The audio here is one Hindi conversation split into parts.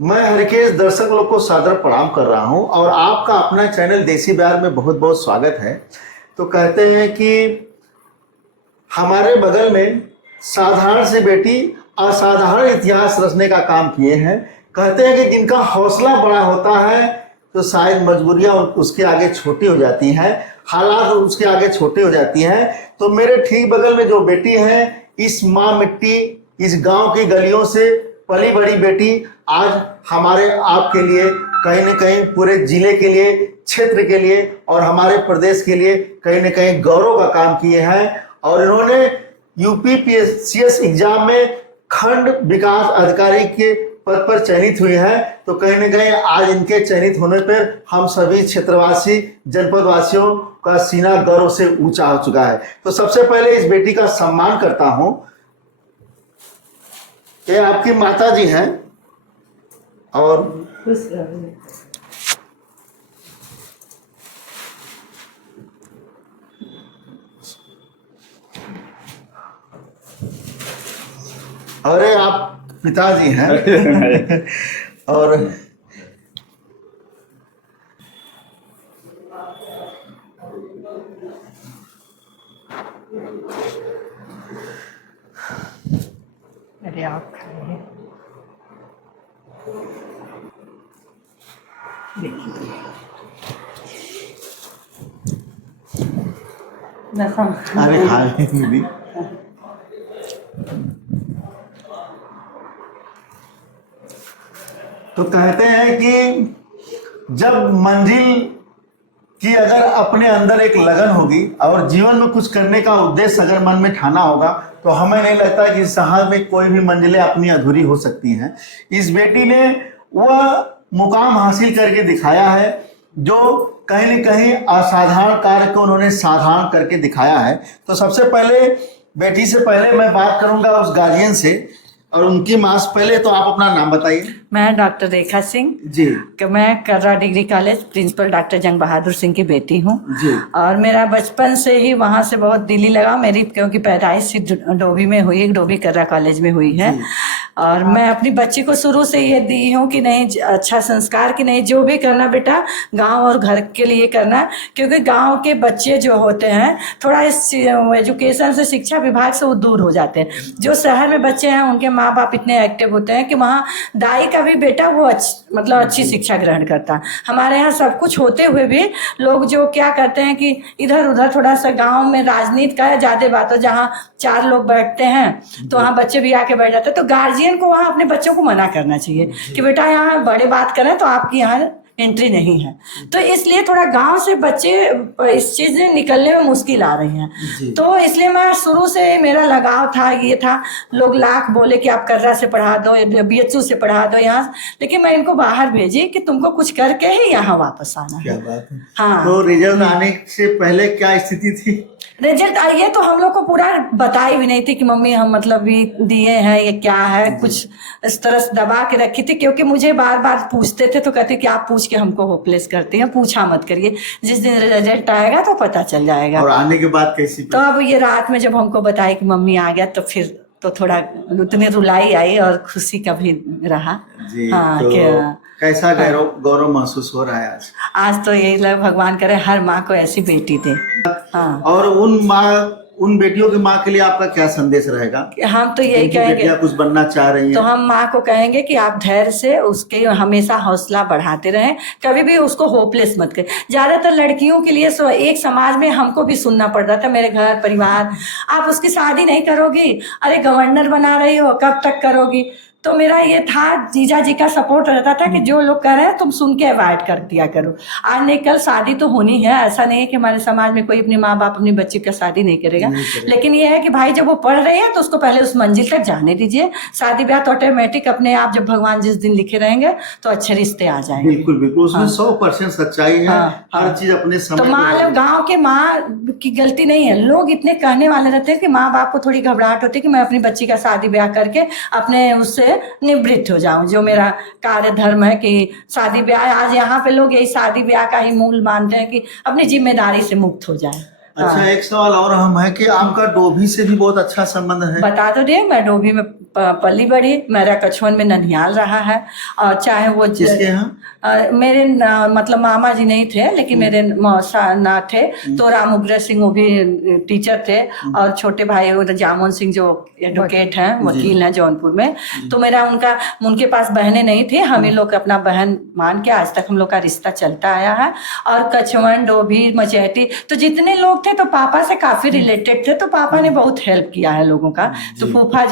मैं हरकेश दर्शक लोग को सादर प्रणाम कर रहा हूं और आपका अपना चैनल देसी बिहार में बहुत बहुत स्वागत है। तो कहते हैं कि हमारे बगल में साधारण सी बेटी असाधारण इतिहास रचने का काम किए हैं। कहते हैं कि जिनका हौसला बड़ा होता है तो शायद मजबूरियां उसके आगे छोटी हो जाती हैं, हालात उसके आगे छोटी हो जाती हैं। तो मेरे ठीक बगल में जो बेटी है, इस माँ मिट्टी, इस गांव की गलियों से पली बड़ी बेटी आज हमारे आपके लिए कहीं न कहीं पूरे जिले के लिए, क्षेत्र के लिए और हमारे प्रदेश के लिए कहीं न कहीं गौरव का काम किए हैं। और इन्होंने यूपीपीएससीएस एग्जाम में खंड विकास अधिकारी के पद पर चयनित हुए हैं। तो कहीं न कहीं आज इनके चयनित होने पर हम सभी क्षेत्रवासी, जनपदवासियों का सीना गौरव से ऊंचा हो चुका है। तो सबसे पहले इस बेटी का सम्मान करता हूं। ये आपकी माता जी हैं और अरे आप पिताजी हैं और अरे आप खाइए, देखिए अरे हाँ दीदी, तो कहते हैं कि जब मंजिल की अगर अपने अंदर एक लगन होगी और जीवन में कुछ करने का उद्देश्य अगर मन में ठाना होगा तो हमें नहीं लगता कि इस शहर में कोई भी मंजिलें अपनी अधूरी हो सकती हैं। इस बेटी ने वह मुकाम हासिल करके दिखाया है जो कहीं न कहीं असाधारण कार्य को उन्होंने साधारण करके दिखाया है। तो सबसे पहले बेटी से पहले मैं बात करूंगा उस गार्जियन से और उनकी माँ से। पहले तो आप अपना नाम बताइए। मैं डॉक्टर रेखा सिंह जी, कि मैं कर्रा डिग्री कॉलेज प्रिंसिपल डॉक्टर जंग बहादुर सिंह की बेटी हूँ जी। और मेरा बचपन से ही वहाँ से बहुत दिली लगा मेरी, क्योंकि पैदाइश डोभी में हुई, डोभी कर्रा कॉलेज में हुई है। और मैं अपनी बच्ची को शुरू से ये दी हूँ कि नहीं, अच्छा संस्कार कि नहीं, जो भी करना बेटा गांव और घर के लिए करना, क्योंकि गांव के बच्चे जो होते हैं थोड़ा इस एजुकेशन से, शिक्षा विभाग से वो दूर हो जाते हैं। जो शहर में बच्चे हैं उनके माँ बाप इतने एक्टिव होते हैं कि वहाँ दाई का भी बेटा वो अच्छी शिक्षा ग्रहण करता है। हमारे यहाँ सब कुछ होते हुए भी लोग जो क्या करते हैं कि इधर उधर थोड़ा सा गाँव में राजनीति का ज़्यादा बात हो, जहाँ 4 लोग बैठते हैं तो वहाँ बच्चे भी आके बैठ जाते हैं। तो गार्जियन को वहाँ अपने बच्चों को मना करना चाहिए कि बेटा यहाँ बड़े बात करें तो आपकी यहाँ एंट्री नहीं है। तो इसलिए थोड़ा गांव से बच्चे इस चीज़ से निकलने में मुश्किल आ रही हैं। तो इसलिए मैं शुरू से मेरा लगाव था, ये था। लोग लाख बोले कि आप कर्रा से पढ़ा दो, बीएचयू से पढ़ा दो यहाँ, लेकिन मैं इनको बाहर भेजी कि तुमको कुछ करके ही यहाँ वापस आना क्या है। बात है। हाँ, तो रिजल्ट आने से पहले क्या स्थिति थी? रिजल्ट आइए तो हम लोग को पूरा बताई भी नहीं थी कि मम्मी हम मतलब भी दिए हैं, ये क्या है, कुछ इस तरह से दबा के रखी थी। क्योंकि मुझे बार बार पूछते थे तो कहते कि आप पूछ के हमको होपलेस करती हैं, पूछा मत करिए, जिस दिन रिजल्ट आएगा तो पता चल जाएगा। और आने के बाद कैसी? तो अब ये रात में जब हमको बताई कि मम्मी आ गया तो फिर तो थोड़ा उतने रुलाई आई और खुशी का भी रहा। जी, हाँ, तो क्या कैसा गौरव महसूस हो रहा है आज? आज तो यही लग, भगवान करे हर माँ को ऐसी बेटी दे। हाँ, और उन बेटियों की माँ के लिए आपका क्या संदेश रहेगा? हम तो यही जिनकी कहेंगे, बेटियां कुछ बनना चाह रही हैं, तो हम माँ को कहेंगे कि आप धैर्य से उसके हमेशा हौसला बढ़ाते रहें, कभी भी उसको होपलेस मत करें। ज़्यादातर लड़कियों के लिए एक समाज में हमको भी सुनना पड़ रहा था, मेरे घर परिवार, आप उसकी शादी नहीं करोगी, अरे गवर्नर बना रही हो, कब तक करोगी। तो मेरा ये था, जीजा जी का सपोर्ट रहता था कि जो लोग कह रहे हैं तुम सुन के अवॉइड कर दिया करो। आज नहीं कल शादी तो होनी है, ऐसा नहीं है कि हमारे समाज में कोई अपने माँ बाप अपनी बच्ची का शादी नहीं करेगा, लेकिन ये है कि भाई जब वो पढ़ रही है तो उसको पहले उस मंजिल तक जाने दीजिए। शादी ब्याह तो ऑटोमेटिक अपने आप, जब भगवान जिस दिन लिखे रहेंगे तो अच्छे रिश्ते आ जाएंगे। बिल्कुल बिल्कुल, उसमें 100% सच्चाई है। हर चीज अपने समय। तो माँ लोग, गाँव के माँ की गलती नहीं है, लोग इतने कहने वाले रहते हैं कि माँ बाप को थोड़ी घबराहट होती है कि मैं अपनी बच्ची का शादी ब्याह करके अपने उससे निवृत्त हो जाऊं, जो मेरा कार्य धर्म है कि शादी ब्याह। आज यहाँ पे लोग यही शादी ब्याह का ही मूल मानते हैं कि अपनी जिम्मेदारी से मुक्त हो जाए। अच्छा, एक सवाल और हम है कि आपका डोभी से भी बहुत अच्छा संबंध है। बता तो दे, मैं डोभी में पली बड़ी, मेरा कछुअन में ननिहाल रहा है। और चाहे वो किसके यहाँ? मेरे मतलब मामा जी नहीं थे, लेकिन मेरे मौसा ना थे, तो राम उग्र सिंह वो भी टीचर थे, और छोटे भाई वो जामुन सिंह जो एडवोकेट हैं, वकील हैं जौनपुर में। तो मेरा उनके पास बहनें नहीं थी, हम ही लोग अपना बहन मान के आज तक हम लोग का रिश्ता चलता आया है। और कछुअन, डोभी, मचैती, तो जितने लोग थे तो पापा से काफी रिलेटेड थे, तो पापा ने बहुत हेल्प किया है लोगों का। तो फूफा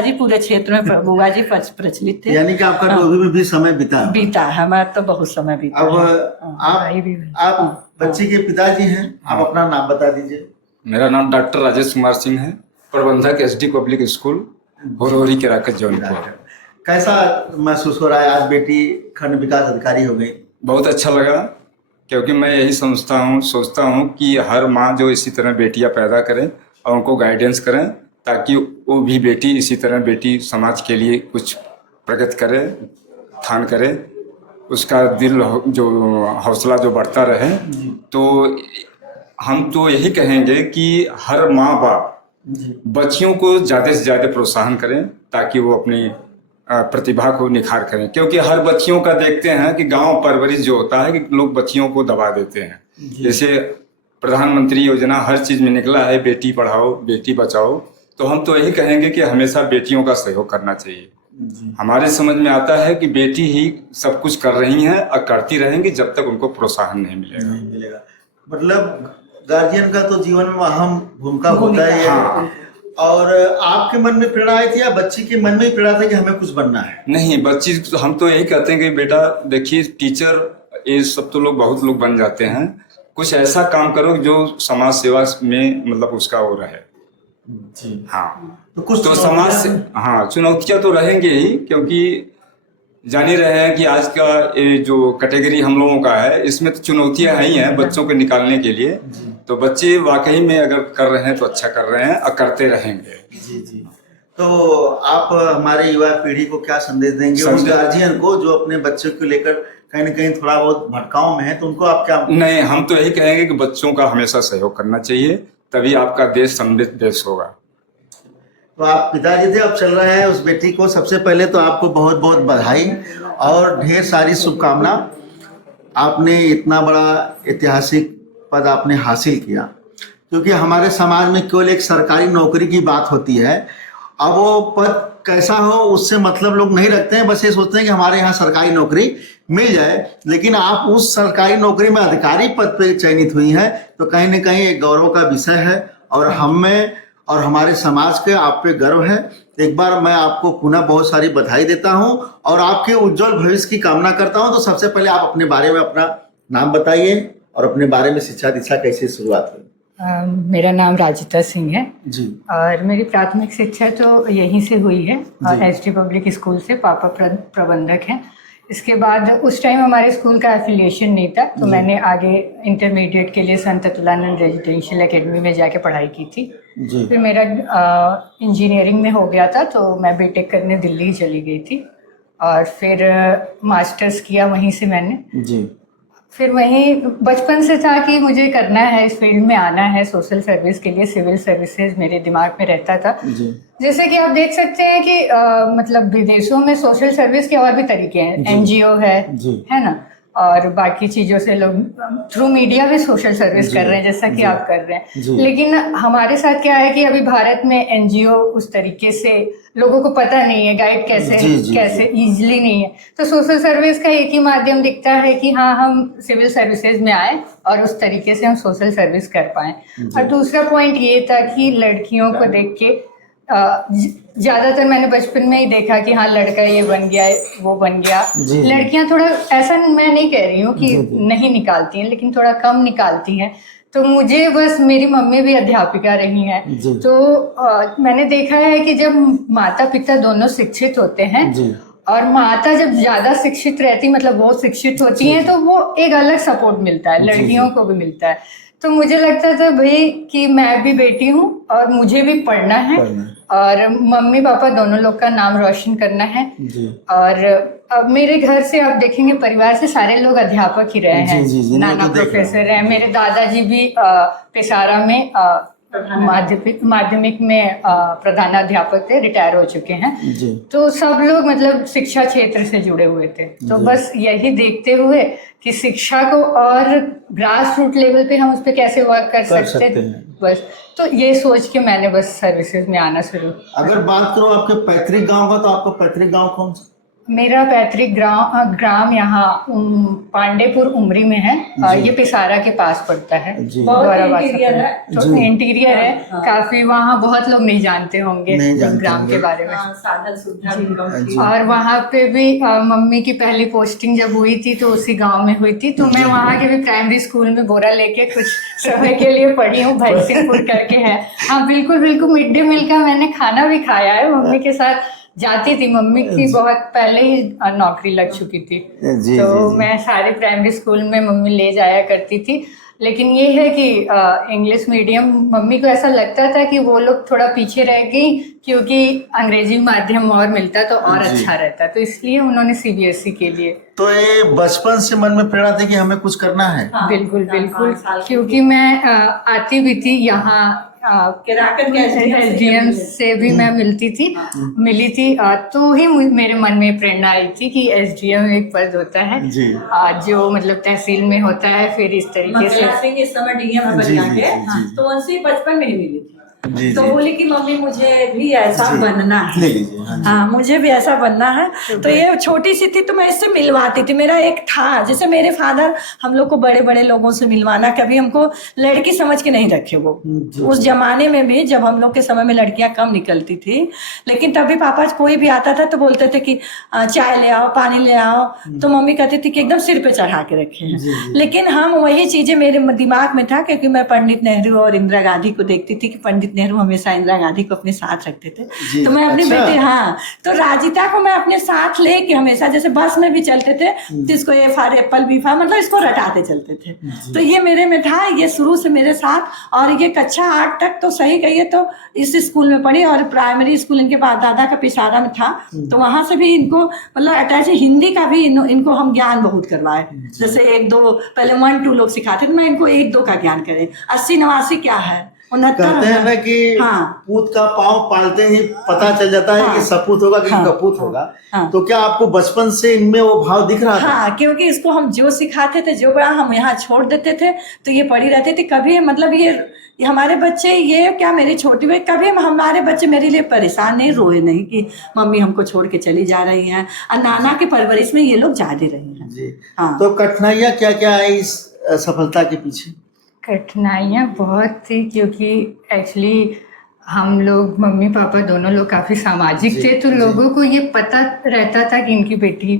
जी पूरे क्षेत्र में बुआ जी प्रचलित थे। यानी कि आपका डोभी में भी समय बीता है, हमारा तो बहुत समय बीता अब है। आप बच्ची के पिताजी हैं, आप अपना नाम बता दीजिए। मेरा नाम डॉक्टर राजेश कुमार सिंह है, प्रबंधक एसडी पब्लिक स्कूल भोरहरी के राकेश जौनपुर। कैसा महसूस हो रहा है आज बेटी खंड विकास अधिकारी हो गई? बहुत अच्छा लगा, क्योंकि मैं यही सोचता हूँ कि हर माँ जो इसी तरह बेटियाँ पैदा करें और उनको गाइडेंस करें, ताकि वो भी बेटी इसी तरह बेटी समाज के लिए कुछ प्रगति करे, उत्थान करे, उसका दिल जो हौसला जो बढ़ता रहे। तो हम तो यही कहेंगे कि हर माँ बाप बच्चियों को ज़्यादा से ज़्यादा प्रोत्साहन करें, ताकि वो अपनी प्रतिभा को निखार करें। क्योंकि हर बच्चियों का देखते हैं कि गांव परवरिश जो होता है कि लोग बच्चियों को दबा देते हैं। जैसे प्रधानमंत्री योजना हर चीज़ में निकला है, बेटी पढ़ाओ बेटी बचाओ, तो हम तो यही कहेंगे कि हमेशा बेटियों का सहयोग करना चाहिए। हमारे समझ में आता है कि बेटी ही सब कुछ कर रही हैं और करती रहेंगी जब तक उनको प्रोत्साहन नहीं मिलेगा। मतलब गार्जियन का तो जीवन में अहम भूमिका होता है। हाँ। और आपके मन में प्रेरणा आई थी या बच्ची के मन में ही प्रेरणा था कि हमें कुछ बनना है? नहीं, बच्ची, हम तो यही कहते हैं कि बेटा देखिए, टीचर ये सब तो लोग बहुत लोग बन जाते हैं, कुछ ऐसा काम करो जो समाज सेवा में मतलब उसका हो रहे जी। हाँ, तो कुछ तो समाज से हाँ चुनौतियां तो रहेंगे ही, क्योंकि जान ही रहे हैं कि आज का ये जो कैटेगरी हम लोगों का है, इसमें तो चुनौतियां ही हैं बच्चों को निकालने के लिए। तो बच्चे वाकई में अगर कर रहे हैं तो अच्छा कर रहे हैं और करते रहेंगे। जी। तो आप हमारे युवा पीढ़ी को क्या संदेश देंगे, उस गार्जियन को जो अपने बच्चों को लेकर कहीं न कहीं थोड़ा बहुत भटकाव में है, तो उनको आप क्या? नहीं, हम तो यही कहेंगे कि बच्चों का हमेशा सहयोग करना चाहिए, तभी आपका देश समृद्ध देश होगा। तो आप पिताजी थे, अब चल रहे हैं उस बेटी को। सबसे पहले तो आपको बहुत बहुत बधाई और ढेर सारी शुभकामना। आपने इतना बड़ा ऐतिहासिक पद आपने हासिल किया, क्योंकि हमारे समाज में केवल एक सरकारी नौकरी की बात होती है। अब वो पद कैसा हो उससे मतलब लोग नहीं रखते हैं, बस ये सोचते हैं कि हमारे यहाँ सरकारी नौकरी मिल जाए। लेकिन आप उस सरकारी नौकरी में अधिकारी पद पे चयनित हुई हैं, तो कहीं न कहीं एक गौरव का विषय है और हमें और हमारे समाज के आप पे गर्व है। एक बार मैं आपको पुनः बहुत सारी बधाई देता हूं और आपके उज्जवल भविष्य की कामना करता हूं। तो सबसे पहले आप अपने बारे में अपना नाम बताइए और अपने बारे में शिक्षा दीक्षा कैसे शुरुआत हुई? मेरा नाम राजिता सिंह है जी। और मेरी प्राथमिक शिक्षा तो यहीं से हुई है, एसडी पब्लिक स्कूल से। पापा प्रबंधक हैं। इसके बाद उस टाइम हमारे स्कूल का एफिलिएशन नहीं था, तो मैंने आगे इंटरमीडिएट के लिए संत अतुलानंद रेजिडेंशियल एकेडमी में जाके पढ़ाई की थी। जी। फिर मेरा इंजीनियरिंग में हो गया था, तो मैं बीटेक करने दिल्ली चली गई थी और फिर मास्टर्स किया वहीं से मैंने। जी। फिर वहीं बचपन से था कि मुझे करना है, इस फील्ड में आना है, सोशल सर्विस के लिए। सिविल सर्विसेज मेरे दिमाग में रहता था। जी। जैसे कि आप देख सकते हैं कि मतलब विदेशों में सोशल सर्विस के और भी तरीके हैं, एनजीओ है ना, और बाकी चीज़ों से लोग थ्रू मीडिया भी सोशल सर्विस कर रहे हैं, जैसा कि आप कर रहे हैं। लेकिन हमारे साथ क्या है कि अभी भारत में एनजीओ उस तरीके से लोगों को पता नहीं है, गाइड कैसे इजीली नहीं है। तो सोशल सर्विस का एक ही माध्यम दिखता है कि हाँ, हम सिविल सर्विसेज में आए और उस तरीके से हम सोशल सर्विस कर पाएं। और दूसरा पॉइंट ये था कि लड़कियों को देख के ज्यादातर मैंने बचपन में ही देखा कि हाँ, लड़का ये बन गया वो बन गया। लड़कियां थोड़ा, ऐसा मैं नहीं कह रही हूँ कि नहीं निकालती हैं, लेकिन थोड़ा कम निकालती हैं। तो मुझे बस, मेरी मम्मी भी अध्यापिका रही हैं, तो मैंने देखा है कि जब माता पिता दोनों शिक्षित होते हैं और माता जब ज्यादा शिक्षित रहती, मतलब वो शिक्षित होती हैं, तो वो एक अलग सपोर्ट मिलता है, लड़कियों को भी मिलता है। तो मुझे लगता था भाई कि मैं भी बेटी हूँ और मुझे भी पढ़ना है और मम्मी पापा दोनों लोग का नाम रोशन करना है। जी और अब मेरे घर से आप देखेंगे परिवार से सारे लोग अध्यापक ही रहे हैं। जी, जी, नाना मैं तो देख रहा हूँ। प्रोफेसर है, मेरे दादाजी भी पेशारा में माध्यमिक में प्रधानाध्यापक थे, रिटायर हो चुके हैं। जी तो सब लोग मतलब शिक्षा क्षेत्र से जुड़े हुए थे। तो बस यही देखते हुए कि शिक्षा को और ग्रास रूट लेवल पे हम उस पर कैसे वर्क कर सकते हैं। बस तो ये सोच के मैंने बस सर्विसेज में आना शुरू। अगर बात करो आपके पैतृक गांव का, तो आपका पैतृक गांव कौन सा? मेरा पैतृक ग्राम यहाँ पांडेपुर उमरी में है। ये पिसारा के पास पड़ता है। जी। गौरवासा इंटीरियर है। तो जी। इंटीरियर है। काफी वहाँ बहुत लोग नहीं जानते होंगे नहीं इस जानते ग्राम होंगे। के बारे में। साधन सुविधा जी। भी कम थी। और वहाँ पे भी मम्मी की पहली पोस्टिंग जब हुई थी तो उसी गांव में हुई थी। तो मैं वहाँ के भी प्राइमरी स्कूल में बोरा लेके कुछ समय के लिए पढ़ी हूँ, भैरसिंहपुर करके है। हाँ बिल्कुल बिल्कुल, मिड डे मील का मैंने खाना भी खाया है। मम्मी के साथ जाती थी, मम्मी की बहुत पहले ही नौकरी लग चुकी थी। जी, तो जी, जी। मैं सारे प्राइमरी स्कूल में मम्मी ले जाया करती थी। लेकिन ये है कि इंग्लिश मीडियम मम्मी को ऐसा लगता था कि वो लोग थोड़ा पीछे रह गई, क्योंकि अंग्रेजी माध्यम और मिलता तो और जी। अच्छा रहता, तो इसलिए उन्होंने सीबीएसई के लिए। तो ये बचपन से मन में प्रेरणा थी कि हमें कुछ करना है? हाँ, बिल्कुल 4-5 बिल्कुल, साल की क्योंकि मैं आती भी थी यहाँ केराकत के एसडीएम से भी मैं मिलती थी, मिली थी। तो ही मेरे मन में प्रेरणा आई थी कि एसडीएम एक पद होता है जी। जो मतलब तहसील में होता है। फिर इस तरीके से सिंह इस समय डीएम जी, बन जी, गए। जी। तो उनसे बचपन में ही मिली थी। जी, तो जी। बोली कि मम्मी मुझे भी ऐसा जी। बनना है। ले लीजिए, हाँ जी। हाँ मुझे भी ऐसा बनना है। तो ये छोटी सी थी तो मैं इससे मिलवाती थी। मेरा एक था, जैसे मेरे फादर हम लोग को बड़े बड़े लोगों से मिलवाना, कभी हमको लड़की समझ के नहीं रखे वो। जी। उस जमाने में भी जब हम लोग के समय में लड़कियां कम निकलती थी, लेकिन तभी पापा कोई भी आता था तो बोलते थे कि चाय ले आओ, पानी ले आओ। तो मम्मी कहती थी कि एकदम सिर पे चढ़ा के रखे हैं। जी, जी। लेकिन हम वही चीजें मेरे दिमाग में था, क्योंकि मैं पंडित नेहरू और इंदिरा गांधी को देखती थी कि पंडित नेहरू हमेशा इंदिरा गांधी को अपने साथ रखते थे। जी, तो मैं अपनी अच्छा। बेटी, हाँ, तो राजिता को मैं अपने साथ लेके हमेशा, जैसे बस में भी चलते थे तो इसको A for apple, B for, मतलब इसको रटाते चलते थे। तो ये मेरे में था, ये शुरू से मेरे साथ। और ये कक्षा 8 तक तो सही कहिए तो इस स्कूल में पढ़ी, और प्राइमरी स्कूल इनके बाद दादा का पिसारा में था, तो वहां से भी इनको मतलब अटैच हिंदी का भी इनको हम ज्ञान बहुत करवाए। जैसे 1-2 पहले 1-2 लोग सिखाते थे, मैं इनको 1-2 का ज्ञान करें। 80-89 क्या है, 69 कहते हैं ना कि हाँ। पूत का पाँव पालते ही पता चल जाता है हाँ। कि सपूत होगा कि हाँ। कपूत होगा। हाँ। तो क्या आपको बचपन से इनमें वो भाव दिख रहा था? हाँ, क्योंकि इसको हम जो सिखाते थे, जो बड़ा हम यहाँ छोड़ देते थे तो ये पढ़ी रहती थी। कभी मतलब ये हमारे बच्चे, ये क्या मेरी छोटी बहन, कभी हमारे बच्चे मेरे लिए परेशान नहीं, रोए नहीं कि मम्मी हमको छोड़ के चली जा रही हैं। और नाना की परवरिश में ये लोग ज्यादा रहे हैं। जी। हाँ। तो कठिनाइयाँ क्या क्या है इस सफलता के पीछे? कठिनाइयाँ बहुत थी, क्योंकि एक्चुअली हम लोग मम्मी पापा दोनों लोग काफी सामाजिक जी, थे। तो जी। लोगों को ये पता रहता था कि इनकी बेटी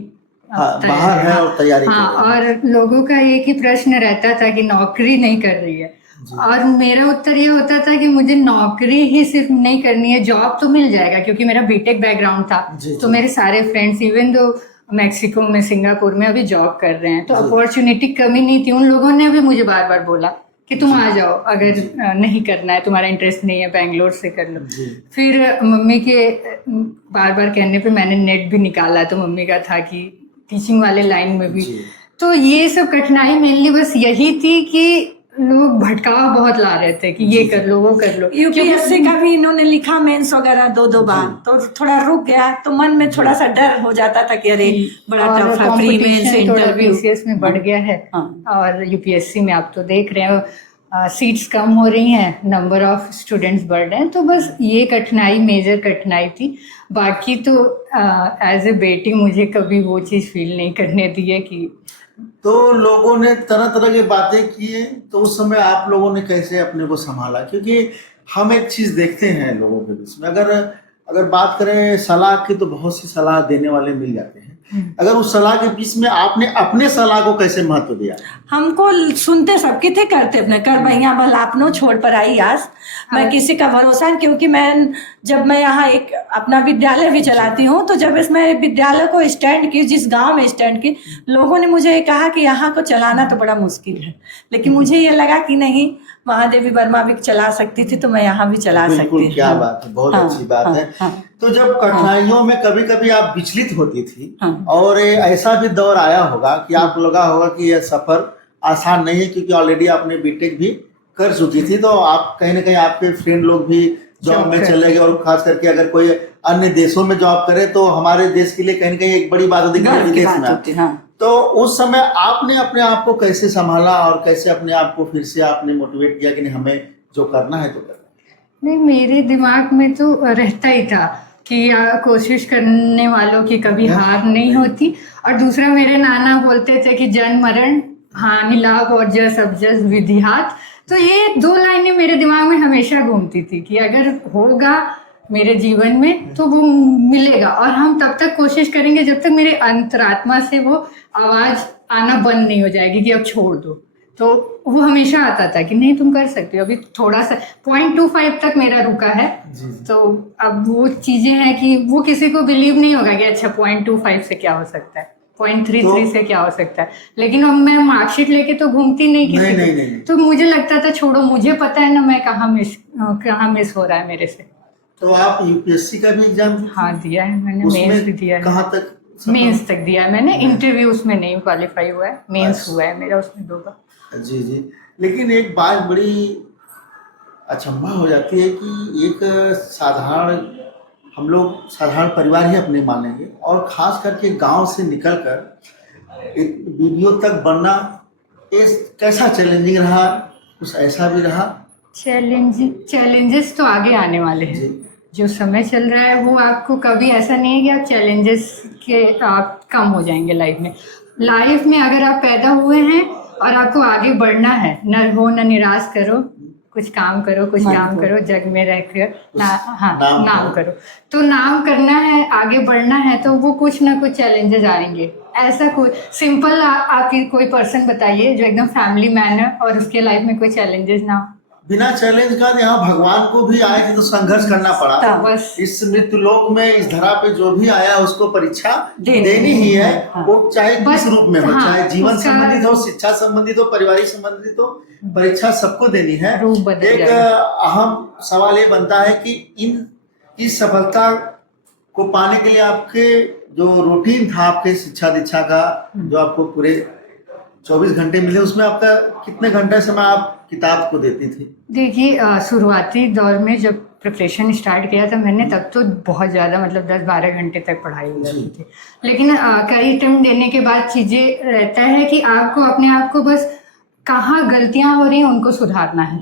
हाँ, बाहर है और तैयारी हाँ, कर रही है। और लोगों का एक ही प्रश्न रहता था कि नौकरी नहीं कर रही है। और मेरा उत्तर ये होता था कि मुझे नौकरी ही सिर्फ नहीं करनी है, जॉब तो मिल जाएगा, क्योंकि मेरा बीटेक बैकग्राउंड था। जी, तो जी। मेरे सारे फ्रेंड्स इवन दो मैक्सिको में, सिंगापुर में अभी जॉब कर रहे हैं, तो अपॉर्चुनिटी कमी नहीं थी। उन लोगों ने भी मुझे बार बार बोला कि तुम आ जाओ, अगर नहीं करना है, तुम्हारा इंटरेस्ट नहीं है, बैंगलोर से कर लो। जी। फिर मम्मी के बार बार कहने पे मैंने नेट भी निकाला, तो मम्मी का था कि टीचिंग वाले लाइन में भी। जी। तो ये सब कठिनाई मेनली बस यही थी कि लोग भटकाव बहुत ला रहे थे कि ये कर लो, वो कर लो। यूपीएससी का भी इन्होंने लिखा मेंस वगैरह 2-2 बार, तो थोड़ा रुक गया, तो मन में थोड़ा सा डर हो जाता था कि अरे बड़ा टफ है, प्री मेंस इंटरव्यू पीसीएस में बढ़ गया है। हाँ। और यूपीएससी में आप तो देख रहे हो सीट्स कम हो रही हैं, नंबर ऑफ स्टूडेंट्स बढ़ रहे हैं। तो बस ये कठिनाई मेजर कठिनाई थी। बाकी तो एज ए बेटी मुझे कभी वो चीज़ फील नहीं करने दी है कि तो लोगों ने तरह तरह की बातें की है, तो उस समय आप लोगों ने कैसे अपने को संभाला? क्योंकि हम एक चीज़ देखते हैं लोगों के बीच में, अगर बात करें सलाह की, तो बहुत सी सलाह देने वाले मिल जाते हैं। अगर उस सलाह के बीच में आपने अपने सलाह को कैसे महत्व दिया? हमको सुनते सबके थे, करते अपने कर भैया बल आपनो छोड़ पर आई आस। मैं किसी का भरोसा नहीं, क्योंकि जब मैं यहाँ एक अपना विद्यालय भी चलाती हूँ, तो जब इसमें विद्यालय को स्टैंड की, जिस गांव में स्टैंड की, लोगों ने मुझे कहा कि यहाँ को चलाना तो बड़ा मुश्किल है, लेकिन मुझे ये लगा कि नहीं, महादेवी वर्मा भी चला सकती थी तो मैं यहाँ भी चला सकती बिल्कुल, थी। क्या हाँ, बात है, बहुत हाँ, अच्छी बात हाँ, है। हाँ, तो जब कठिनाइयों में कभी कभी आप विचलित होती थी, हाँ। और ऐसा भी दौर आया होगा कि आपको लगा होगा कि यह सफर आसान नहीं है, क्योंकि ऑलरेडी आपने बीटेक भी कर चुकी थी, तो आप कहीं ना कहीं आपके फ्रेंड लोग भी जॉब में चले गए, और खास करके अगर कोई अन्य देशों में जॉब करे तो हमारे देश के लिए कहीं ना कहीं एक बड़ी बात होती है कि गर्व की विदेश बात में होती है, हाँ। तो उस समय आपने अपने आप को कैसे संभाला, और कैसे अपने आप को फिर से आपने मोटिवेट किया कि नहीं, हमें जो करना है तो करना है? नहीं, मेरे दिमाग में तो रहता ही था कि कोशिश करने वालों की कभी हार नहीं होती। और दूसरा, मेरे नाना बोलते थे कि जन्म मरण हानि लाभ और जस अब जस विधि हाथ। तो ये 2 लाइनें मेरे दिमाग में हमेशा घूमती थी कि अगर होगा मेरे जीवन में तो वो मिलेगा, और हम तब तक कोशिश करेंगे जब तक मेरे अंतरात्मा से वो आवाज आना बंद नहीं हो जाएगी कि अब छोड़ दो। तो वो हमेशा आता था कि नहीं, तुम कर सकते हो, अभी थोड़ा सा 0.25 तक मेरा रुका है। तो अब वो चीजें हैं कि वो किसी को बिलीव नहीं होगा कि अच्छा 0.25 से क्या हो सकता है, 0.33 से क्या हो सकता है। लेकिन अब मैं मार्कशीट लेके तो घूमती नहीं किसी नहीं, को। नहीं, नहीं। तो मुझे लगता था छोड़ो, मुझे पता है ना मैं कहाँ मिस हो रहा है मेरे से। तो आप यूपीएससी का भी एग्जाम? हाँ, दिया है मैंने, मेंस भी दिया है। कहाँ तक? मेंस तक दिया है मैंने, इंटरव्यू उसमें नहीं क्वालिफाई हुआ है, मेंस हुआ है मेरा उसमें 2 बार। जी जी। लेकिन एक बात बड़ी अचंभा हो जाती है कि एक साधारण, हम लोग साधारण परिवार ही अपने मानेंगे, और खास करके गांव से निकलकर एक बीबीओ तक बनना, ये कैसा चैलेंजिंग रहा? कुछ ऐसा भी रहा? चैलेंजेस तो आगे आने वाले हैं। जो समय चल रहा है वो आपको कभी ऐसा नहीं है कि आप चैलेंजेस के आप कम हो जाएंगे लाइफ में अगर आप पैदा हुए हैं और आपको आगे बढ़ना है, न हो न निराश करो, कुछ काम करो, जग में रहकर नाम करो। तो नाम करना है, आगे बढ़ना है, तो वो कुछ ना कुछ चैलेंजेस आएंगे। ऐसा कोई सिंपल आपकी कोई पर्सन बताइए जो एकदम फैमिली मैन है और उसके लाइफ में कोई चैलेंजेस ना हो। बिना चैलेंज का यहाँ भगवान को भी आए थे तो संघर्ष करना पड़ा। बस इस मृत्यु लोक में, इस धरा पे जो भी आया उसको परीक्षा देनी ही है। वो चाहे किस रूप में हो, चाहे जीवन संबंधित हो, शिक्षा संबंधित हो, पारिवारिक संबंधित हो, परीक्षा सबको देनी है। एक अहम सवाल ये बनता है कि इस सफलता को पाने के लिए आपके जो रूटीन था आपके शिक्षा दीक्षा का, जो आपको पूरे 24 घंटे मिले, उसमें आपका कितने घंटे समय आप किताब को देती थी? देखिए, शुरुआती दौर में जब प्रिपरेशन स्टार्ट किया था मैंने, तब तो बहुत ज़्यादा, मतलब 10-12 घंटे तक पढ़ाई हो जाती थी। लेकिन कई टाइम देने के बाद चीज़ें रहता है कि आपको अपने आप को बस कहाँ गलतियाँ हो रही हैं उनको सुधारना है।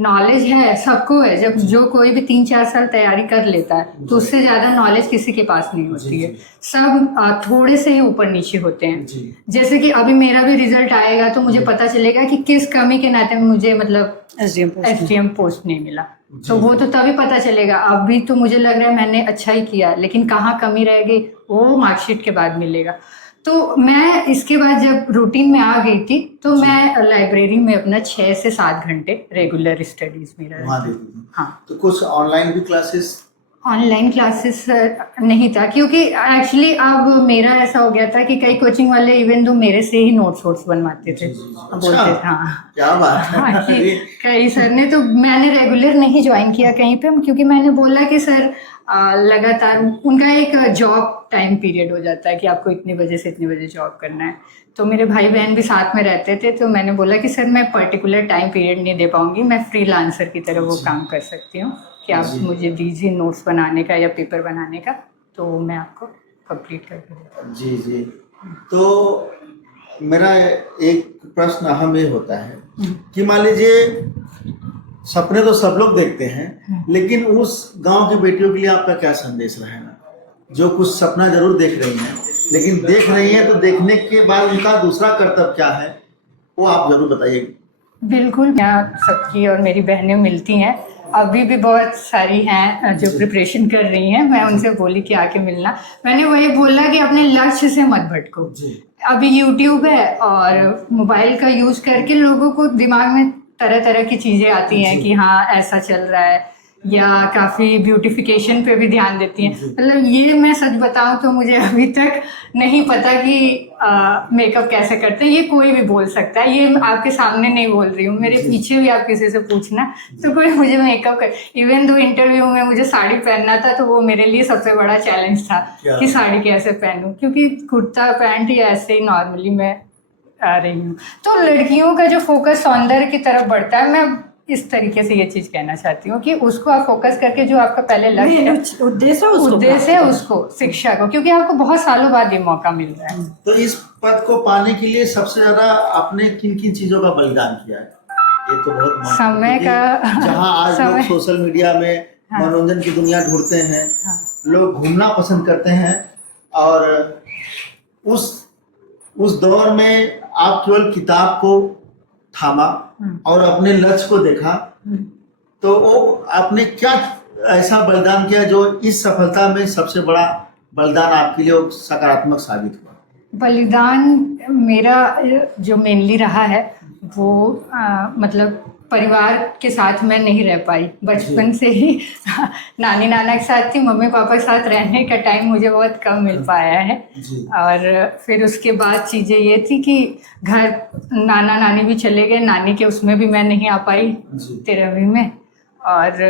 नॉलेज है, सबको है। जब जो कोई भी 3-4 साल तैयारी कर लेता है तो उससे ज़्यादा नॉलेज किसी के पास नहीं होती है। सब थोड़े से ही ऊपर नीचे होते हैं। जैसे कि अभी मेरा भी रिजल्ट आएगा तो मुझे पता चलेगा कि किस कमी के नाते मुझे मतलब एसडीएम पोस्ट नहीं मिला, तो वो तो तभी पता चलेगा। अभी तो मुझे लग रहा है मैंने अच्छा ही किया, लेकिन कहाँ कमी रह गई वो मार्कशीट के बाद मिलेगा। तो मैं इसके बाद जब रूटीन में आ गई थी तो मैं लाइब्रेरी में अपना 6 से 7 घंटे रेगुलर स्टडीज में रहती थी। हाँ, तो कुछ ऑनलाइन भी क्लासेस? ऑनलाइन क्लासेस नहीं था, क्योंकि एक्चुअली अब मेरा ऐसा हो गया था कि कई कोचिंग वाले इवन तो मेरे से ही नोट्स बनवाते थे। बोलते थे हाँ, क्या बात है। कई सर ने, तो मैंने रेगुलर नहीं ज्वाइन किया कहीं पे, क्योंकि मैंने बोला कि सर लगातार उनका एक जॉब टाइम पीरियड हो जाता है कि आपको इतने बजे से इतने बजे जॉब करना है। तो मेरे भाई बहन भी साथ में रहते थे, तो मैंने बोला कि सर मैं पर्टिकुलर टाइम पीरियड नहीं दे पाऊंगी, मैं फ्रीलांसर की तरह वो काम कर सकती हूँ कि आप मुझे दीजिए नोट्स बनाने का या पेपर बनाने का, तो मैं आपको कंप्लीट कर दूँगी। जी जी। तो मेरा एक प्रश्न अहम ये होता है कि मान लीजिए सपने तो सब लोग देखते हैं, लेकिन उस गांव की बेटियों के लिए आपका क्या संदेश रहेगा जो कुछ सपना जरूर देख रही हैं, लेकिन देख रही हैं तो देखने के बाद उनका दूसरा कर्तव्य क्या है, वो आप जरूर बताइए। बिल्कुल, यहाँ सबकी और मेरी बहनें मिलती हैं, अभी भी बहुत सारी हैं जो प्रिपरेशन कर रही हैं। मैं उनसे बोली कि आके मिलना। मैंने वही बोला कि अपने लक्ष्य से मत भटको। अभी यूट्यूब है और मोबाइल का यूज करके लोगों को दिमाग में तरह तरह की चीजें आती हैं कि हाँ ऐसा चल रहा है, या काफ़ी ब्यूटिफिकेशन पे भी ध्यान देती हैं। मतलब ये मैं सच बताऊं तो मुझे अभी तक नहीं पता कि मेकअप कैसे करते हैं, ये कोई भी बोल सकता है, ये आपके सामने नहीं बोल रही हूँ, मेरे पीछे भी आप किसी से पूछना तो कोई मुझे मेकअप कर, इवन दो इंटरव्यू में मुझे साड़ी पहनना था तो वो मेरे लिए सबसे बड़ा चैलेंज था कि साड़ी कैसे पहनूं, क्योंकि कुर्ता पैंट या ऐसे ही नॉर्मली मैं आ रही हूँ। तो लड़कियों का जो फोकस सौंदर्य की तरफ बढ़ता है, मैं इस तरीके से ये चीज कहना चाहती हूँ कि उसको आप फोकस करके जो आपका पहले लक्ष्य है, उद्देश्य है उसको, शिक्षा को, क्योंकि आपको बहुत सालों बाद ये मौका मिल रहा है। तो इस पद को पाने के लिए सबसे ज्यादा आपने किन किन चीजों का बलिदान किया है? ये तो बहुत समय का, जहाँ आज लोग सोशल मीडिया में मनोरंजन की दुनिया ढूंढते हैं, लोग घूमना पसंद करते हैं, और उस दौर में आप केवल किताब को थामा और अपने लक्ष्य को देखा, तो वो आपने क्या ऐसा बलिदान किया जो इस सफलता में सबसे बड़ा बलिदान आपके लिए सकारात्मक साबित हुआ? बलिदान मेरा जो मेनली रहा है वो मतलब परिवार के साथ मैं नहीं रह पाई, बचपन से ही नानी नाना के साथ थी, मम्मी पापा के साथ रहने का टाइम मुझे बहुत कम मिल पाया है। और फिर उसके बाद चीज़ें ये थी कि घर नाना नानी भी चले गए, नानी के उसमें भी मैं नहीं आ पाई 13वीं में, और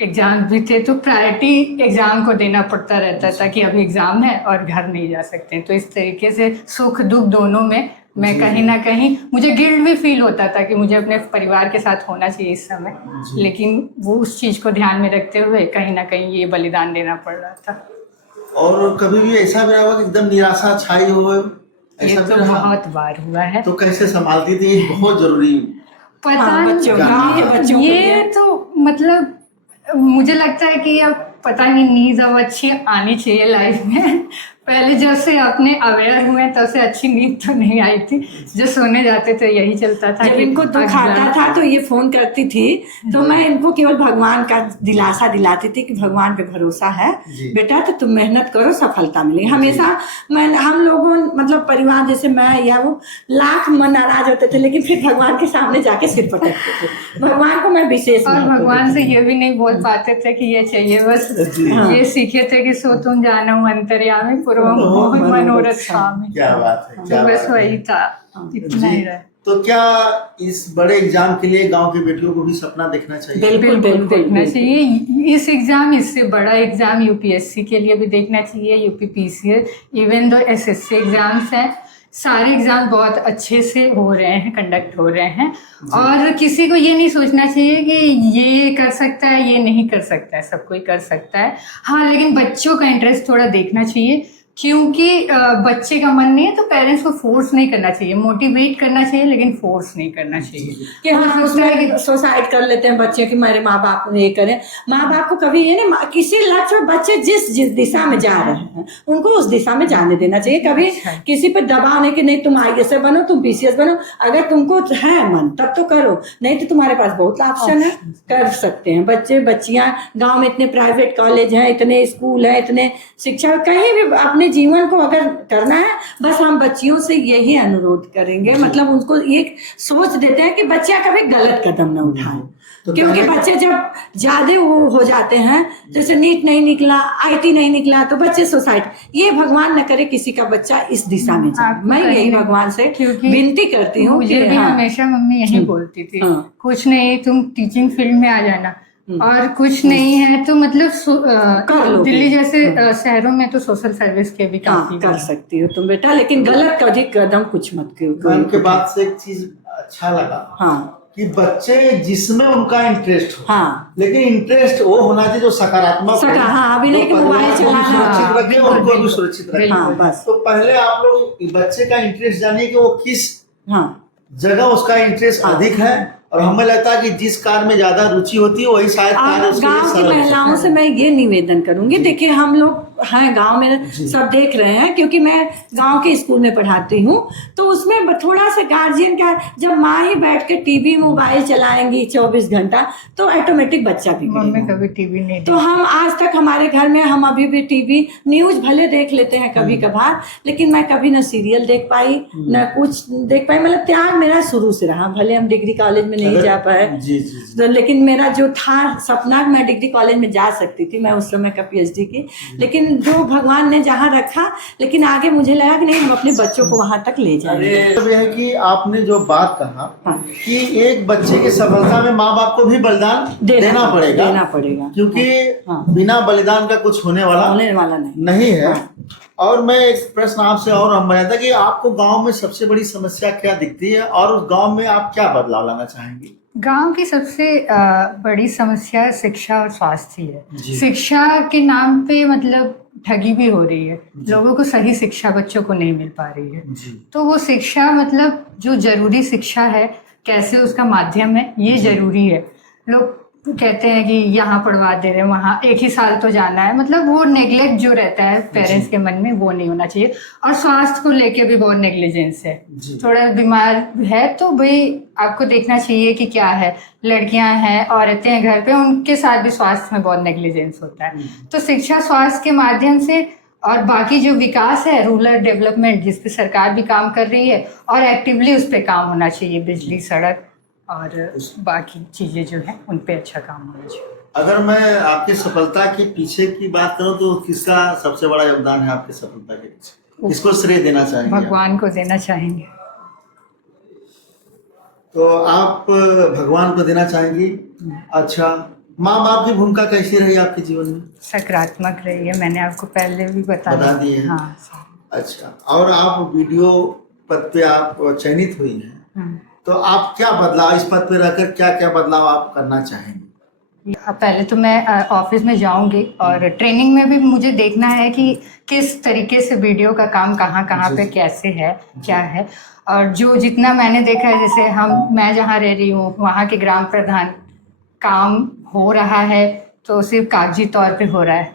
एग्ज़ाम भी थे तो प्रायोरिटी एग्ज़ाम को देना पड़ता रहता था कि अभी एग्ज़ाम है और घर नहीं जा सकते। तो इस तरीके से सुख दुख दोनों में मैं कहीं ना कहीं, मुझे गिल्ट भी फील होता था कि मुझे अपने परिवार के साथ होना चाहिए इस समय, लेकिन वो उस चीज़ को ध्यान में रखते हुए कहीं ना कहीं ये बलिदान देना पड़ रहा था। और कभी भी ऐसा भी रहा कि एकदम निराशा छाई हो? ये तो बहुत बार हुआ है। तो कैसे संभालती थी? बहुत जरूरी पता नहीं, ये तो मतलब मुझे लगता है कि अब पता नहीं नींद अब अच्छी आनी चाहिए लाइफ में। पहले जब से अपने अवेयर हुए तब से अच्छी नींद तो नहीं आई थी, जो सोने जाते थे यही चलता था। जब इनको दुख आता था तो ये फोन करती थी, तो मैं इनको केवल भगवान का दिलासा दिलाती थी कि भगवान पे भरोसा है बेटा, तो तुम मेहनत करो, सफलता मिलेगी हमेशा। हम लोगों मतलब परिवार जैसे मैं या वो लाख मन नाराज होते थे, लेकिन फिर भगवान के सामने जाके सिर पटकते थे। भगवान को मैं विशेष, और भगवान से ये भी नहीं बोल पाते थे कि ये चाहिए, बस ये सीखे थे कि सो तुम जानो अंतर्यामी मनोरथ स्वामी। क्या बात है, क्या बस वही था, इतना ही रहा। तो क्या इस बड़े एग्जाम के लिए गांव की बेटियों को भी सपना देखना चाहिए? बिल्कुल देखना चाहिए। इस एग्जाम, इससे बड़ा एग्जाम यूपीएससी के लिए भी देखना चाहिए, UPPCS, even though SSC exams हैं, सारे एग्जाम बहुत अच्छे से हो रहे हैं, कंडक्ट हो रहे हैं। और किसी को ये नहीं सोचना चाहिए कि ये कर सकता है, ये नहीं कर सकता है, सब कोई कर सकता है। हाँ, लेकिन बच्चों का इंटरेस्ट थोड़ा देखना चाहिए, क्योंकि बच्चे का मन नहीं है तो पेरेंट्स को फोर्स नहीं करना चाहिए, मोटिवेट करना चाहिए, लेकिन फोर्स नहीं करना चाहिए कि हम उसमें सुसाइड कर लेते हैं बच्चे कि मेरे माँ बाप ने ये करें। माँ बाप को कभी ये ना, किसी लक्ष्य में बच्चे जिस दिशा में जा रहे हैं उनको उस दिशा में जाने देना चाहिए। कभी किसी पे दबाव नहीं कि नहीं तुम आईएएस बनो, तुम बीसीएस बनो। अगर तुमको है मन तब तो करो, नहीं तो तुम्हारे पास बहुत ऑप्शन है, कर सकते हैं। बच्चे बच्चियां गाँव में इतने प्राइवेट कॉलेज हैं, इतने स्कूल है, इतने शिक्षा, कहीं भी अपने जीवन को अगर करना है, बस हम बच्चियों से यही अनुरोध करेंगे, मतलब उनको एक सोच देते हैं कि बच्चियां कभी गलत कदम न उठाएं। तो क्योंकि बच्चे जब ज्यादा वो हो जाते हैं, जैसे नीट नहीं निकला, आईटी नहीं निकला, तो बच्चे सुसाइड, ये भगवान न करे किसी का बच्चा इस दिशा में जाए। मैं यही भगवान से विनती करती हूँ। मुझे भी हमेशा मम्मी यही बोलती थी, कुछ नहीं तुम टीचिंग फील्ड में आ जाना, और कुछ नहीं है तो मतलब दिल्ली जैसे शहरों में तो सोशल सर्विस के भी काफी कर सकती हो तुम बेटा, लेकिन गलत कभी कदम कुछ मत करो। उनके बाद से एक चीज अच्छा लगा कि बच्चे जिसमें उनका इंटरेस्ट हो, लेकिन इंटरेस्ट वो होना चाहिए जो सकारात्मक हो। अभी नहीं कि मोबाइल चलाना, सुरक्षित रखे, उनको भी सुरक्षित रखे। तो पहले आप लोग बच्चे का इंटरेस्ट जानिए कि वो किस जगह उसका इंटरेस्ट अधिक है, और हमें लगता है कि जिस कार्य में ज्यादा रुचि होती है वही शायद कार्य उसके लिए सरल है। गाँव की महिलाओं से मैं ये निवेदन करूंगी, देखिए हम लोग हैं गांव में, सब देख रहे हैं, क्योंकि मैं गांव के स्कूल में पढ़ाती हूँ। तो उसमें थोड़ा सा गार्जियन का, जब माँ ही बैठ के टीवी मोबाइल चलाएंगी 24 घंटा, तो ऑटोमेटिक बच्चा भी मम्मी कभी टीवी नहीं तो हम आज तक हमारे घर में हम अभी भी टीवी न्यूज भले देख लेते हैं कभी कभार, लेकिन मैं कभी न सीरियल देख पाई न कुछ देख पाई। मतलब त्याग मेरा शुरू से रहा, भले हम डिग्री कॉलेज में नहीं जा पाए, तो लेकिन मेरा जो था सपना, मैं डिग्री कॉलेज में जा सकती थी, मैं उस समय का PhD की, लेकिन जो भगवान ने जहाँ रखा, लेकिन आगे मुझे लगा कि नहीं, हम अपने बच्चों को वहां तक ले जाएंगे। मतलब यह है कि आपने जो बात कहा कि एक बच्चे की सफलता में माँ बाप को भी बलिदान देना पड़ेगा, क्योंकि बिना बलिदान का कुछ होने वाला नहीं है। और मैं एक प्रश्न आपसे और हम बनाया था कि आपको गांव में सबसे बड़ी समस्या क्या दिखती है और उस गांव में आप क्या बदलाव लाना चाहेंगे? गांव की सबसे बड़ी समस्या शिक्षा और स्वास्थ्य है। शिक्षा के नाम पे मतलब ठगी भी हो रही है, लोगों को सही शिक्षा बच्चों को नहीं मिल पा रही है। तो वो शिक्षा मतलब जो जरूरी शिक्षा है, कैसे उसका माध्यम है, ये जरूरी है। लोग कहते हैं कि यहाँ पढ़वा दे रहे, वहाँ एक ही साल तो जाना है, मतलब वो नेग्लेक्ट जो रहता है पेरेंट्स के मन में, वो नहीं होना चाहिए। और स्वास्थ्य को लेके भी बहुत नेग्लिजेंस है। थोड़ा बीमार है तो भाई आपको देखना चाहिए कि क्या है, लड़कियां हैं, औरतें हैं घर पे, उनके साथ भी स्वास्थ्य में बहुत नेग्लिजेंस होता है। तो शिक्षा स्वास्थ्य के माध्यम से, और बाकी जो विकास है, रूरल डेवलपमेंट, जिस पे सरकार भी काम कर रही है, और एक्टिवली उस पर काम होना चाहिए, बिजली, सड़क और बाकी चीजें जो है उन पे अच्छा काम होना चाहिए। अगर मैं आपकी सफलता के पीछे की बात करूं तो किसका सबसे बड़ा योगदान है आपकी सफलता के पीछे? किसको श्रेय देना चाहेंगे? भगवान को देना चाहेंगे। तो आप भगवान को देना चाहेंगी। अच्छा, माँ बाप की भूमिका कैसी रही आपके जीवन में? सकारात्मक रही है, मैंने आपको पहले भी बता दी है। हाँ। अच्छा, और आप वीडियो पद पे आप चयनित हुई हैं, तो आप क्या बदलाव, इस पद पे रहकर क्या क्या बदलाव आप करना चाहेंगे? पहले तो मैं ऑफिस में जाऊंगी और ट्रेनिंग में भी मुझे देखना है कि किस तरीके से वीडियो का काम कहाँ पे कैसे है, क्या है। और जो जितना मैंने देखा है, जैसे मैं जहाँ रह रही हूँ वहाँ के ग्राम प्रधान काम हो रहा है तो सिर्फ कागजी तौर पे हो रहा है,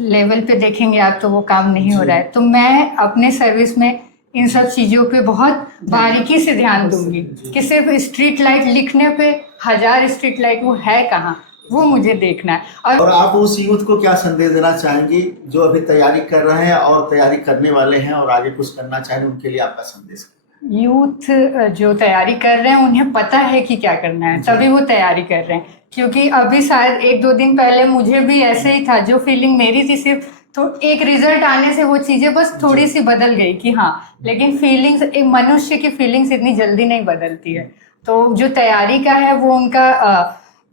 लेवल पे देखेंगे आप तो वो काम नहीं हो रहा है। तो मैं अपने सर्विस में इन सब चीज़ों पे बहुत बारीकी से ध्यान दूंगी कि सिर्फ स्ट्रीट लाइट लिखने पे 1000 स्ट्रीट लाइट वो है कहाँ, वो मुझे देखना है। और आप उस यूथ को क्या संदेश देना चाहेंगी जो अभी तैयारी कर रहे हैं और तैयारी करने वाले हैं और आगे कुछ करना चाहेंगे, उनके लिए आपका संदेश? यूथ जो तैयारी कर रहे हैं उन्हें पता है कि क्या करना है, तभी वो तैयारी कर रहे हैं। क्योंकि अभी शायद 1-2 दिन पहले मुझे भी ऐसे ही था, जो फीलिंग मेरी थी, सिर्फ तो एक रिजल्ट आने से वो चीज़ें बस थोड़ी सी बदल गई कि हाँ, लेकिन फीलिंग्स, एक मनुष्य की फीलिंग्स इतनी जल्दी नहीं बदलती है। तो जो तैयारी का है वो उनका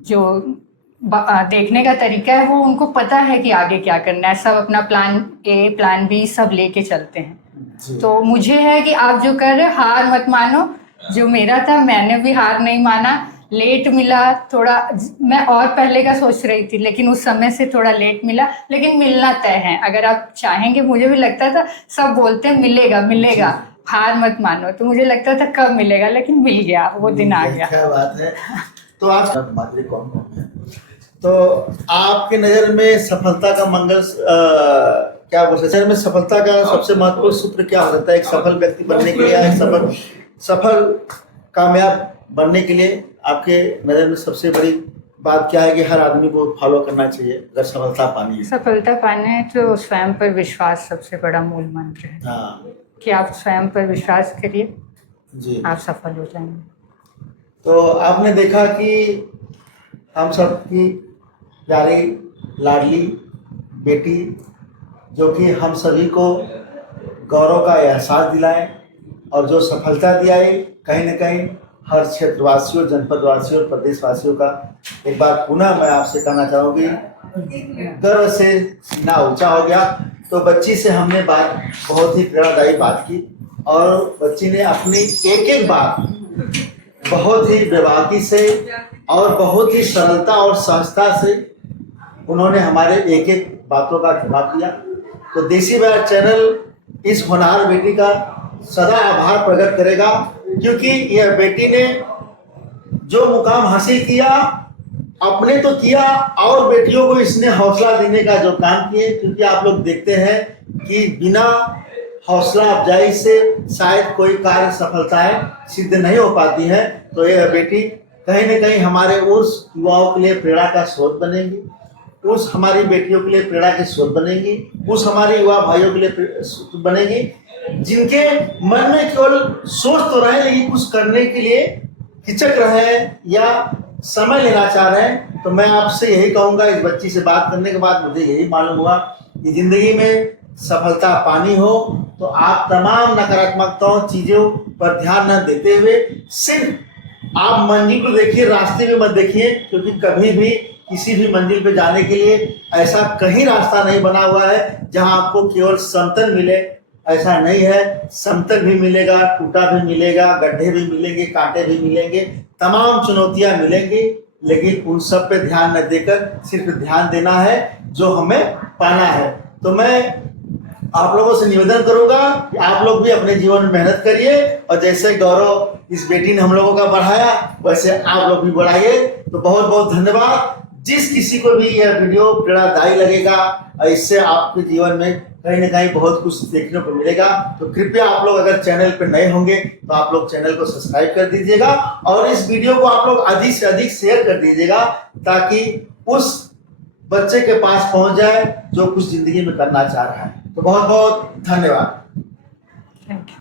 जो देखने का तरीका है, वो उनको पता है कि आगे क्या करना है। सब अपना प्लान A, प्लान B सब लेके चलते हैं। तो मुझे है कि आप जो कर रहे हो हार मत मानो। जो मेरा था, मैंने भी हार नहीं माना। लेट मिला थोड़ा, मैं और पहले का सोच रही थी, लेकिन उस समय से थोड़ा लेट मिला, लेकिन मिलना तय है। अगर आप चाहेंगे, मुझे भी लगता था, सब बोलते हैं मिलेगा मिलेगा, हार मत मानो, तो मुझे लगता था कब मिलेगा, लेकिन मिल गया, वो दिन आ गया। क्या बात है। तो आप माधुरी कौन है, तो आपके नजर में सफलता का मंगल क्या बोल सकते हैं, में सफलता का सबसे महत्वपूर्ण सूत्र क्या हो सकता है एक सफल व्यक्ति बनने के लिए, एक सफल कामयाब बनने के लिए? आपके नजर में सबसे बड़ी बात क्या है कि हर आदमी को फॉलो करना चाहिए अगर सफलता पानी है? सफलता पाना है तो स्वयं पर विश्वास सबसे बड़ा मूल मंत्र है। हाँ, कि आप स्वयं पर विश्वास करिए जी, आप सफल हो जाएंगे। तो आपने देखा कि हम सब की प्यारी लाडली बेटी, जो कि हम सभी को गौरव का एहसास दिलाए और जो सफलता दिलाए, कहीं न कहीं हर क्षेत्रवासियों, जनपदवासियों और प्रदेशवासियों का एक बार पुनः मैं आपसे कहना चाहूँगी, गर्व से सीना ऊंचा हो गया। तो बच्ची से हमने बात, बहुत ही प्रेरणादायी बात की, और बच्ची ने अपनी एक बात बहुत ही बेबाकी से और बहुत ही सरलता और सहजता से उन्होंने हमारे एक बातों का जवाब दिया। तो देसी बार चैनल इस होनहार बेटी का सदा आभार प्रकट करेगा, क्योंकि यह बेटी ने जो मुकाम हासिल किया अपने तो किया और बेटियों को इसने हौसला देने का जो काम किए, क्योंकि आप लोग देखते हैं कि बिना हौसला अफजाई से शायद कोई कार्य सफलताएं सिद्ध नहीं हो पाती है। तो ये बेटी कहीं न कहीं हमारे उस युवाओं के लिए प्रेरणा का स्रोत बनेगी, उस हमारी बेटियों के लिए प्रेरणा के स्रोत बनेगी, उस हमारे युवा भाइयों के लिए बनेगी जिनके मन में केवल सोच तो रहे लेकिन कुछ करने के लिए हिचक रहे हैं या समय लेना चाह रहे हैं। तो मैं आपसे यही कहूंगा, इस बच्ची से बात करने के बाद मुझे यही मालूम हुआ कि जिंदगी में सफलता पानी हो तो आप तमाम नकारात्मकताओं चीजों पर ध्यान न देते हुए सिर्फ आप मंजिल को देखिए, रास्ते में मत देखिए, क्योंकि कभी भी किसी भी मंजिल पे जाने के लिए ऐसा कहीं रास्ता नहीं बना हुआ है जहां आपको केवल समतल मिले। ऐसा नहीं है, समतल भी मिलेगा, टूटा भी मिलेगा, गड्ढे भी मिलेंगे, कांटे भी मिलेंगे, तमाम चुनौतियां मिलेंगी, लेकिन उन सब पे ध्यान न देकर सिर्फ ध्यान देना है जो हमें पाना है। तो मैं आप लोगों से निवेदन करूंगा कि आप लोग भी अपने जीवन में मेहनत करिए और जैसे गौरव इस बेटी ने हम लोगों का बढ़ाया वैसे आप लोग भी बढ़ाइए। तो बहुत बहुत धन्यवाद। जिस किसी को भी यह वीडियो प्रेरणादायी लगेगा और इससे आपके जीवन में कहीं ना कहीं बहुत कुछ देखने को मिलेगा, तो कृपया आप लोग अगर चैनल पर नए होंगे तो आप लोग चैनल को सब्सक्राइब कर दीजिएगा और इस वीडियो को आप लोग अधिक से अधिक शेयर कर दीजिएगा ताकि उस बच्चे के पास पहुंच जाए जो कुछ जिंदगी में करना चाह रहा है। तो बहुत बहुत धन्यवाद। Thank you.